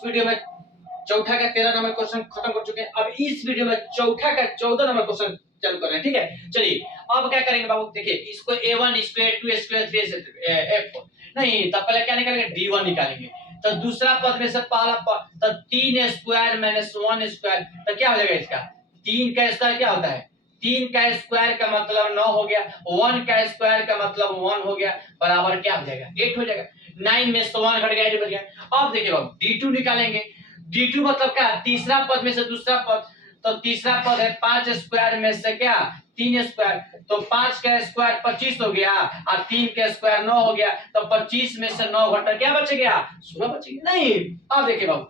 Video में चौथा का 13 नंबर क्वेश्चन खत्म कर चुके हैं। अब इस वीडियो में चौथा का 14 नंबर क्वेश्चन चालू कर रहे हैं। ठीक है, चलिए अब क्या करेंगे बाबू, देखिए इसको a1 स्क्वायर 2 स्क्वायर 3 f नहीं, तब पहले क्या निकालेंगे, d1 निकालेंगे। तो दूसरा पद में से पहला पद तो 3 स्क्वायर माइनस 1 स्क्वायर, तो क्या हो जाएगा इसका, 3 का स्क्वायर क्या होता है, 3 का स्क्वायर का मतलब 9 हो गया, 1 का स्क्वायर का मतलब 1 हो गया, बराबर क्या हो जाएगा, 8 हो जाएगा। 9 में से 1 घट गया, 8 बच गया। अब देखिए बाबू d2 निकालेंगे। d2 मतलब क्या, तीसरा पद में से दूसरा पद, तो तीसरा पद है 5 स्क्वायर में से क्या 3 स्क्वायर, तो 5 का स्क्वायर 25 हो गया और 3 का स्क्वायर 9 हो गया, तो 25 में से 9 घटा क्या बच गया, 16 बच गया। नहीं, अब देखिए बाबू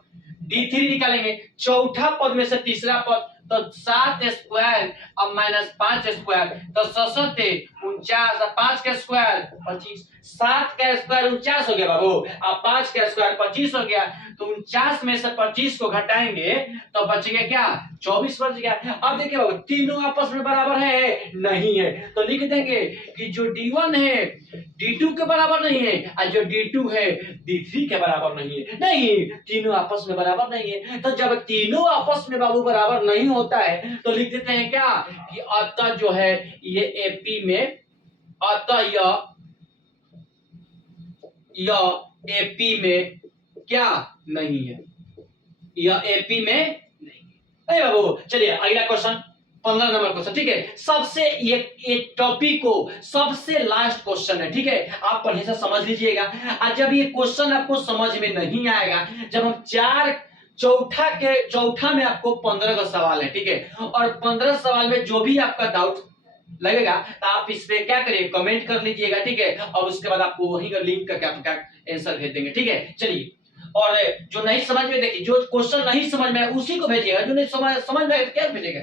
d3 निकालेंगे। चौथा पद में से तीसरा पद, तो 7 स्क्वायर अब माइनस 5 स्क्वायर, तो 49 और 5 का स्क्वायर 25, 7 का स्क्वायर 49 हो गया बाबू, अब 5 का स्क्वायर 25 हो गया, तो 49 में से 25 को घटाएंगे तो बच गया क्या, 24 बच गया। अब देखिए बाबू तीनों आपस में बराबर है, नहीं है, तो लिख देंगे कि जो d1 है d2 के बराबर नहीं है और जो d2 है d3 के बराबर नहीं है। नहीं, तीनों आपस में बराबर नहीं है, तो जब तीनों आपस में बाबू बराबर नहीं होता है तो लिख देते हैं क्या कि अतः जो है ये एपी में, अतः यह एपी में क्या नहीं है, यह एपी में नहीं है। बाबू चलिए अगला क्वेश्चन 15 नंबर क्वेश्चन। ठीक है, सबसे ये टॉपिक को सबसे लास्ट क्वेश्चन है। ठीक है, आप पढ़े से समझ लीजिएगा। और जब ये क्वेश्चन आपको समझ में नहीं आएगा, जब हम चौथा में आपको 15 का सवाल है। ठीक है, और 15 सवाल में जो भी आपका डाउट लगेगा तो आप इस पे क्या करिए, कमेंट कर लीजिएगा। ठीक है, और उसके बाद आपको वही का लिंक करके आपका आंसर भेज देंगे। ठीक है, चलिए और जो नहीं समझ में, देखिए जो क्वेश्चन नहीं समझ में उसी को भेजिएगा, जो नहीं समझ में तो क्या भेजेगा।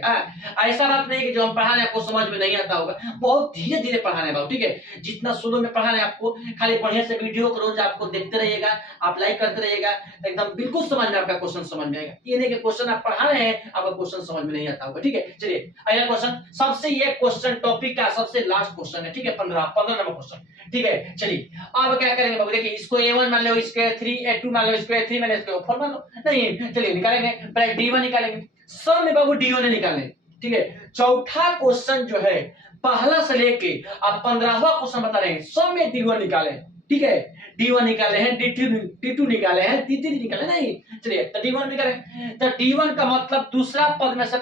ऐसा बात नहीं कि जो हम पढ़ा रहे आपको समझ में नहीं आता होगा, बहुत धीरे धीरे पढ़ाने वाला। ठीक है, जितना स्लो में पढ़ा रहे आपको, खाली बढ़िया से वीडियो को रोज आपको देखते रहिएगा, आप लाइक करते रहिएगा, एकदम बिल्कुल समझ में आपका क्वेश्चन समझ में आएगा। ये नहीं कि क्वेश्चन आप पढ़ा रहे हैं आपका क्वेश्चन समझ में नहीं आता होगा। ठीक है, चलिए अगला क्वेश्चन, सबसे ये क्वेश्चन टॉपिक का सबसे लास्ट क्वेश्चन है। ठीक है, 15 नंबर क्वेश्चन। ठीक है, चलिए अब क्या करेंगे बाबू, देखिए इसको a1 मान लो, इसके 3 a2 मान लो, इसके 3 मान लो, इसको 4 मान लो। नहीं, चलिए निकालेंगे, पहले d1 निकालेंगे। सब में बाबू d1 निकालेंगे। ठीक है, चौथा क्वेश्चन जो है पहला से लेके अब 15वां क्वेश्चन बता रहे हैं, सब में d1 निकाले। ठीक है, d1 निकाले हैं, d2 निकाले हैं, d3 निकाले नहीं। चलिए तो d1 निकाले, तो d1 का मतलब दूसरा पद में से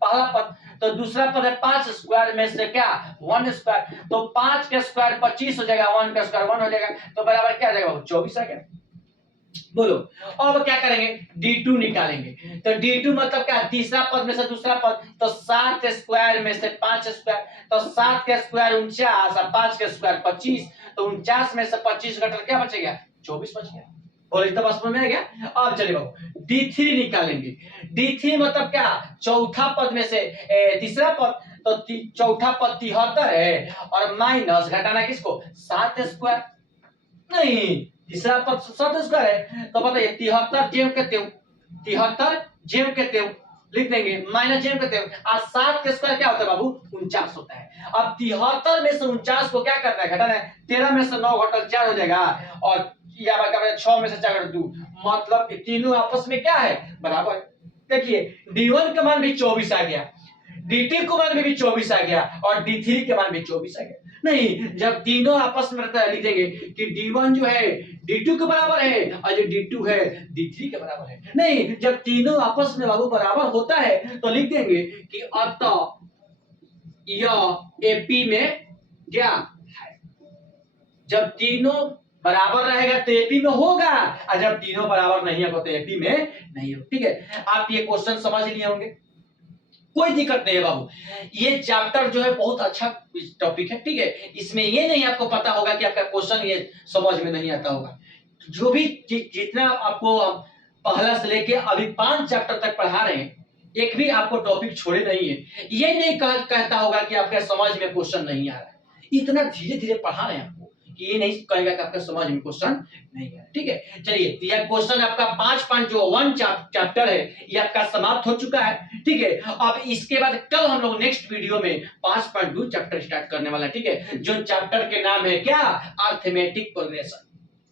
पहला पद, तो दूसरा पद है 5 स्क्वायर में से क्या 1 स्क्वायर, तो 5 का स्क्वायर 25 हो जाएगा, 1 का स्क्वायर 1 हो जाएगा, तो बराबर क्या आ जाएगा 24 आ गया। बोलो अब क्या करेंगे, d2 निकालेंगे। तो d2 मतलब क्या, तीसरा पद में से दूसरा पद, तो 7 स्क्वायर में से 5 स्क्वायर, तो 7 का स्क्वायर 49 और 5 का स्क्वायर 25, तो 49 में से 25 घटा क्या बचेगा, 24 बच गया। और इतना बस में आ गया। अब चलिए बाबू d3 निकालेंगे। d3 मतलब क्या, चौथा पद में से तीसरा पद, तो चौथा पद 73 है और माइनस घटाना किसको, 7 स्क्वायर। नहीं, तीसरा पद 7 स्क्वायर है, तो बताइए 73 जेम के त्यों, 73 जेम के त्यों लिख देंगे, माइनस जेम के त्यों, और 7 का स्क्वायर क्या होता है बाबू, 49 होता है। अब 73 में से 49 को क्या करना है, घटाना है। 13 में से 9 घटा 4 हो जाएगा, और या 6 में से 4 घटा 2, मतलब कि तीनों आपस में क्या है, बराबर। देखिए d1 का मान भी 24 आ गया, d2 का मान भी 24 आ गया, और d3 के मान भी 24 आ गया। नहीं, जब तीनों आपस में रहता है लिख देंगे कि d1 जो है d2 के बराबर है और जो d2 है d3 के बराबर है। नहीं, जब तीनों आपस में बाबू बराबर होता है तो लिख देंगे कि अतः यह एपी में क्या है। जब तीनों बराबर रहेगा तो एपी में होगा, और जब तीनों बराबर नहीं होगा तो एपी में नहीं होगा। ठीक है, आप ये क्वेश्चन समझ लिए होंगे, कोई दिक्कत नहीं है बाबू। ये चैप्टर जो है बहुत अच्छा टॉपिक है। ठीक है, इसमें ये नहीं आपको पता होगा कि आपका क्वेश्चन ये समझ में नहीं आता होगा। जो भी जितना आपको पहला से लेके अभी 5 चैप्टर तक पढ़ा रहे हैं, एक भी आपको टॉपिक छोड़े नहीं है। ये नहीं कहता होगा कि आपके समझ में क्वेश्चन नहीं आ रहा है। इतना धीरे धीरे पढ़ा रहे हैं आपको कि ये नहीं कहेगा कि आपका समझ में क्वेश्चन नहीं है। ठीक है, चलिए यह क्वेश्चन आपका 5.1 चैप्टर है, ये आपका समाप्त हो चुका है। ठीक है, अब इसके बाद कल हम लोग नेक्स्ट वीडियो में 5.2 चैप्टर स्टार्ट करने वाला है। ठीक है, जो चैप्टर के नाम है क्या, अर्थमेटिक प्रोग्रेशन,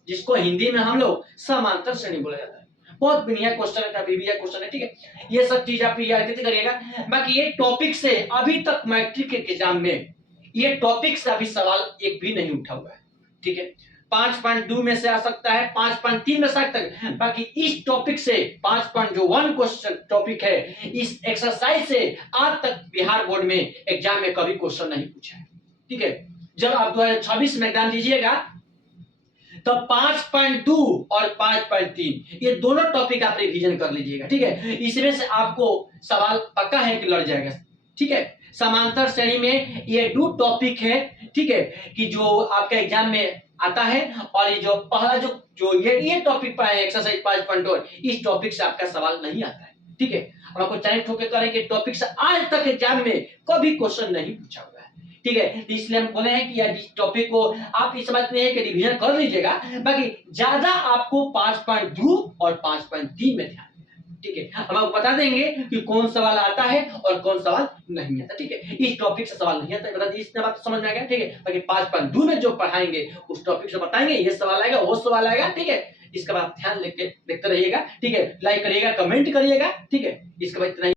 जिसको हिंदी में हम लोग समांतर श्रेणी बोला जाता है। बहुत बढ़िया क्वेश्चन है, काफी बढ़िया क्वेश्चन है, ठीक है। ये सब चीज आप याद कैसे करिएगा। बाकी ये टॉपिक से अभी तक मैट्रिक के एग्जाम में ये टॉपिक से अभी सवाल एक भी नहीं उठा हुआ है, ठीक है। 5.2 में से आ सकता है, 5.3 में से आ सकता है, बाकी इस टॉपिक से 5.1 क्वेश्चन टॉपिक है, इस एक्सरसाइज से आज तक बिहार बोर्ड में एग्जाम में कभी क्वेश्चन नहीं पूछा है, ठीक है। जब आप 2026 में एग्जाम दीजिएगा तो 5.2 और 5.3 ये दोनों टॉपिक आप रिवीजन कर लीजिएगा, ठीक है। इसमें से आपको सवाल पक्का है कि लड़ जाएगा, ठीक है। समांतर श्रेणी में ये दो टॉपिक है, ठीक है, कि जो आपके एग्जाम में आता है, और ये जो पहला जो ये टॉपिक पर है एक्सरसाइज 5.2, इस टॉपिक से आपका सवाल नहीं आता है, ठीक है। और आपको चैलेंज ठोके करें कि टॉपिक से आज तक एग्जाम में कभी क्वेश्चन नहीं पूछा हुआ है, ठीक है। इसलिए हम बोले हैं कि यार इस टॉपिक को आप इस समझते हैं कि रिवीजन कर लीजिएगा, बाकी ज्यादा आपको 5.2 और 5.3 में ध्यान, ठीक है। हम आपको बता देंगे कि कौन सवाल आता है और कौन सवाल नहीं आता, ठीक है। इस टॉपिक से सवाल नहीं आता, बता दी, इस बात समझ में आ गया, ठीक है। बाकी 5.2 में जो पढ़ाएंगे उस टॉपिक से बताएंगे, ये सवाल आएगा, वो सवाल आएगा, ठीक है। इसका आप ध्यान लेके देखते रहिएगा, ठीक है। लाइक करिएगा, कमेंट करिएगा, ठीक है। इसके बाद इतना